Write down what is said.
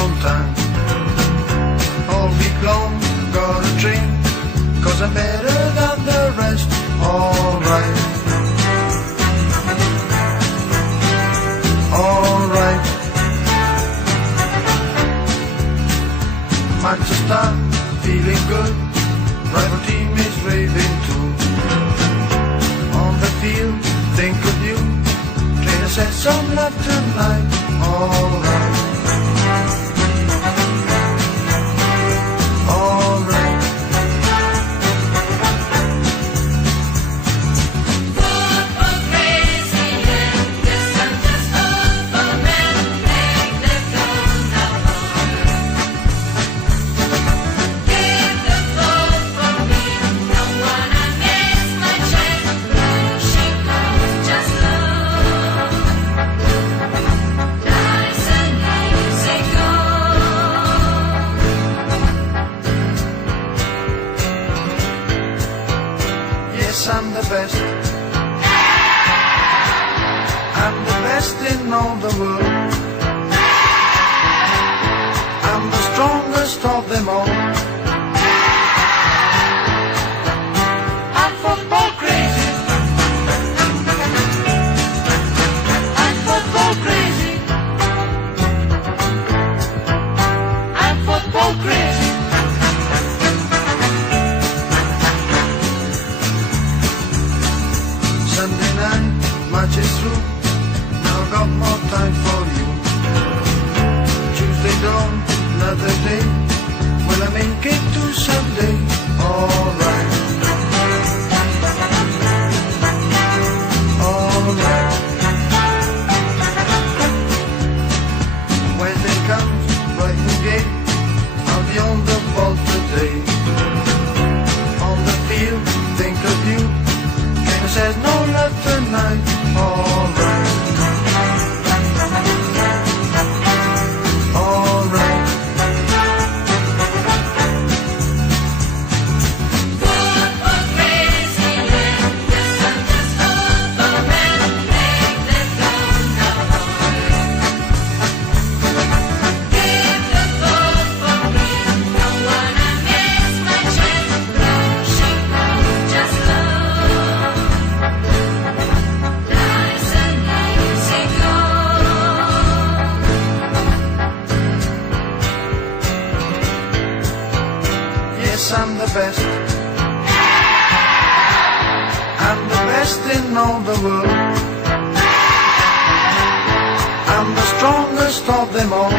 on time. All week long, gotta train, 'cause I'm better than the rest. Alright, alright. Manchester, feeling good, rival team is raving too. On the field, think of you, trainer says some love tonight. Alright, alright. Football crazy, and yes, I'm just football man. Make the goal now on. Give the ball for me, don't wanna miss my chance. She goes just low. Nice and easy goal. Yes, I'm the best. I'm the best in all the world. I'm the strongest of them all. I'm football crazy. I'm football crazy. I'm football crazy. Sunday night, match is through. Now I got more time for you. Tuesday dawn, another day. Will I make it to Sunday? Alright, alright. Wednesday comes, bright and gay. I'll be on the ball today. On the field, think of you. Trainer says no love tonight. Alright, alright. Football crazy, and yes, I'm just football man. Make the goal now on. Give the ball for me, don't wanna miss my chance. She goes just low. Nice and easy goal. Yes, I'm the best. I'm the best in all the world. I'm the strongest of them all.